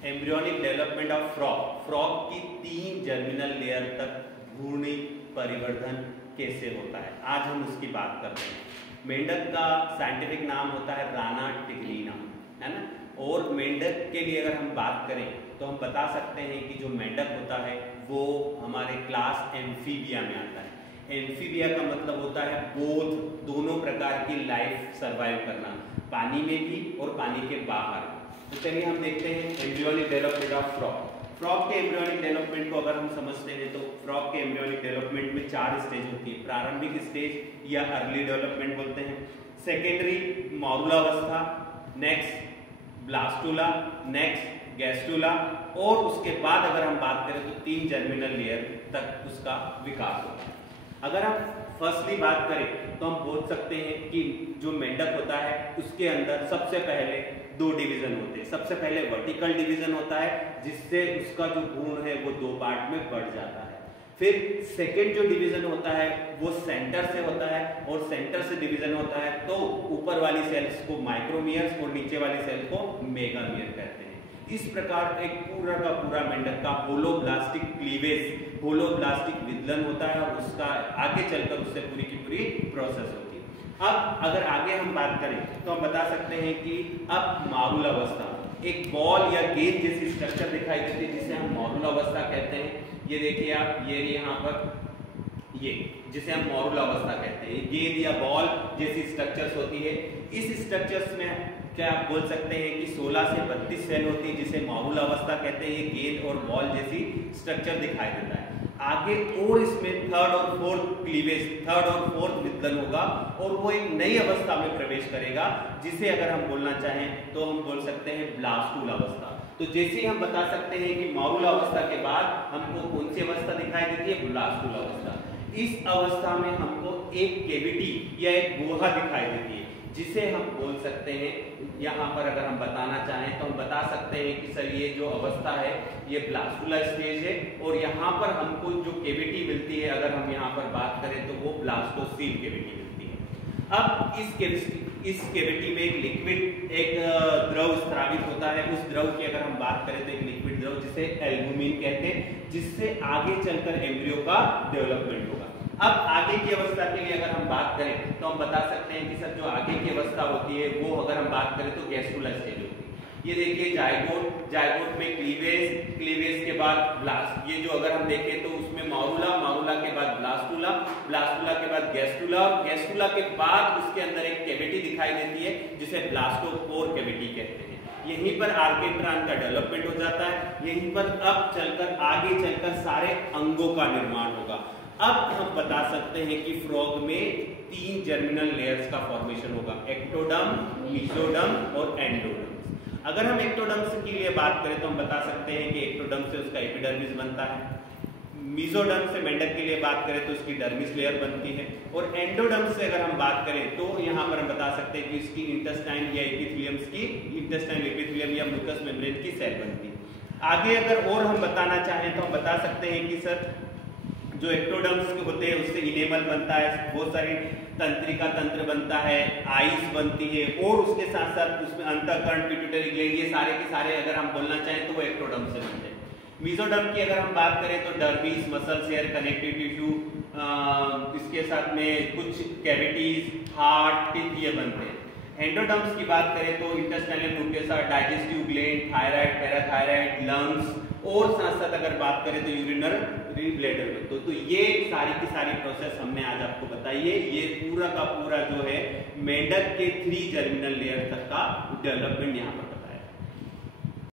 Embryonic development of frog. Frog की 3 germinal layer तक भ्रूणी परिवर्धन कैसे होता है, आज हम उसकी बात करते हैं। मेंढक का साइंटिफिक नाम होता है राना टिग्रीना, है ना। और मेंढक के लिए अगर हम बात करें तो हम बता सकते हैं कि जो मेंढक होता है वो हमारे क्लास एम्फीबिया में आता है। एम्फीबिया का मतलब होता है बोथ, दोनों प्रकार की लाइफ सर्वाइव करना, पानी में भी और पानी के बाहर। तो चलिए हम देखते हैं embryonic development of frog. Frog के एम्ब्रियोनिक डेवलपमेंट को अगर हम समझते हैं तो फ्रॉग के एम्ब्रियोनिक डेवलपमेंट में 4 स्टेज होती है। प्रारंभिक स्टेज या अर्ली डेवलपमेंट बोलते हैं, सेकेंडरी मॉरुलावस्था, नेक्स्ट ब्लास्टुला, नेक्स्ट गैस्टुला, और उसके बाद अगर हम बात करें तो 3 जर्मिनल लेयर तक उसका विकास होता है। अगर हम फर्स्टली बात करें तो हम बोल सकते हैं कि जो मेंढक होता है उसके अंदर सबसे पहले 2 डिवीजन होते हैं। सबसे पहले वर्टिकल डिवीजन होता है जिससे उसका जो भ्रूण है वो 2 पार्ट में बढ़ जाता है। फिर सेकेंड जो डिवीजन होता है वो सेंटर से होता है, और सेंटर से डिवीजन होता है तो ऊपर वाली सेल्स को माइक्रोमियर्स और नीचे वाली सेल को मेगामियर कहते हैं। इस प्रकार एक पूरा का पूरा मेंढक का होलोब्लास्टिक क्लीवेज, होलोब्लास्टिक विदलन होता है, और उसका आगे चलकर उससे पूरी की पूरी प्रोसेस होती है। अब अगर आगे हम बात करें तो हम बता सकते हैं कि अब मॉरुलावस्था, एक बॉल या गेंद जैसी स्ट्रक्चर दिखाई देती है जिसे हम मॉरुलावस्था कहते हैं। ये देखिए आप, ये यहाँ पर ये जिसे हम मॉरुलावस्था कहते हैं, गेंद या बॉल जैसी स्ट्रक्चर्स होती है। इस स्ट्रक्चर्स में क्या आप बोल सकते हैं कि 16 से 32 सेल होती है जिसे मॉरुलावस्था कहते हैं। ये गेंद और बॉल जैसी स्ट्रक्चर दिखाई देता है। आगे और इसमें थर्ड और फोर्थ क्लीवेज, थर्ड और फोर्थ विदलन होगा, और वो एक नई अवस्था में प्रवेश करेगा जिसे अगर हम बोलना चाहें तो हम बोल सकते हैं ब्लास्टुला अवस्था। तो जैसे हम बता सकते हैं कि मॉरुला अवस्था के बाद हमको कौन सी अवस्था दिखाई देती है, ब्लास्टुला अवस्था। इस अवस्था में हमको एक कैविटी या एक गुहा दिखाई देती है जिसे हम बोल सकते हैं, यहाँ पर अगर हम बताना चाहें तो हम बता सकते हैं कि सर ये जो अवस्था है ये ब्लास्टुला स्टेज है, और यहाँ पर हमको जो कैविटी मिलती है अगर हम यहाँ पर बात करें तो वो ब्लास्टोसील कैविटी मिलती है। अब इस कैविटी में एक लिक्विड, एक द्रव स्रावित होता है। उस द्रव की अगर हम बात करें तो एक लिक्विड द्रव जिसे एल्बुमिन कहते हैं, जिससे आगे चलकर एम्ब्रियो का डेवलपमेंट होगा। अब आगे की अवस्था के लिए अगर हम बात करें तो हम बता सकते हैं कि सर जो आगे की अवस्था होती है वो अगर हम बात करें तो गैस्टुला स्टेज होती है। ये देखिए जायगोट, जायगोट में क्लीवेज, क्लीवेज के बाद ब्लास्ट, ये जो अगर हम देखें तो उसमें मॉरुला, मॉरुला के बाद ब्लास्टुला, ब्लास्टुला के बाद गैस्टुला, गैस्टुला के बाद उसके अंदर एक कैविटी दिखाई देती है जिसे ब्लास्टोपोर कैविटी कहते हैं। यहीं पर आर्केट्रान का डेवलपमेंट हो जाता है। यहीं पर अब चलकर आगे चलकर सारे अंगों का निर्माण होगा। अब हम बता सकते हैं कि फ्रॉग में 3 जर्मिनल लेयर्स का फॉर्मेशन होगा, एक्टोडर्म, मेसोडर्म और एंडोडर्म। अगर हम एक्टोडर्म्स के लिए बात करें तो हम बता सकते हैं कि एक्टोडर्म से उसका एपिडर्मिस बनता है, मेसोडर्म से मेंढक के लिए बात करें तो उसकी डर्मिस लेयर बनती है, और एंडोडर्म से अगर हम बात करें तो यहाँ पर हम बता सकते हैं कि इसकी इंटेस्टाइन या एपिथेलियम्स की, इंटेस्टाइन एपिथेलियम या म्यूकस मेम्ब्रेन की सेल बनती है। आगे अगर और हम बताना चाहें तो हम बता सकते हैं कि सर जो एक्टोडर्म्स होते हैं उससे इनेमल बनता है, बहुत सारी तंत्रिका तंत्र बनता है, आइस बनती है, और उसके साथ साथ उसमें अंतःकरण, पिट्यूटरी ग्लैंड, ये सारे के सारे अगर हम बोलना चाहें तो वो एक्टोडर्म से बनते हैं। मेसोडर्म की अगर हम बात करें तो dermis, muscles, hair, connective tissue, इसके साथ में कुछ कैविटीज, हार्ट, टीथ, ये बनते हैं। एंडोडर्म्स की बात करें तो intestinal mucosa, digestive gland, thyroid, parathyroid, lungs, और साथ साथ अगर बात करें तो यूरिनरी ब्लैडर में। तो ये सारी की सारी प्रोसेस हमने आज आपको बताई है। ये पूरा का पूरा जो है मेंढक के 3 जर्मिनल लेयर तक का डेवलपमेंट यहाँ पर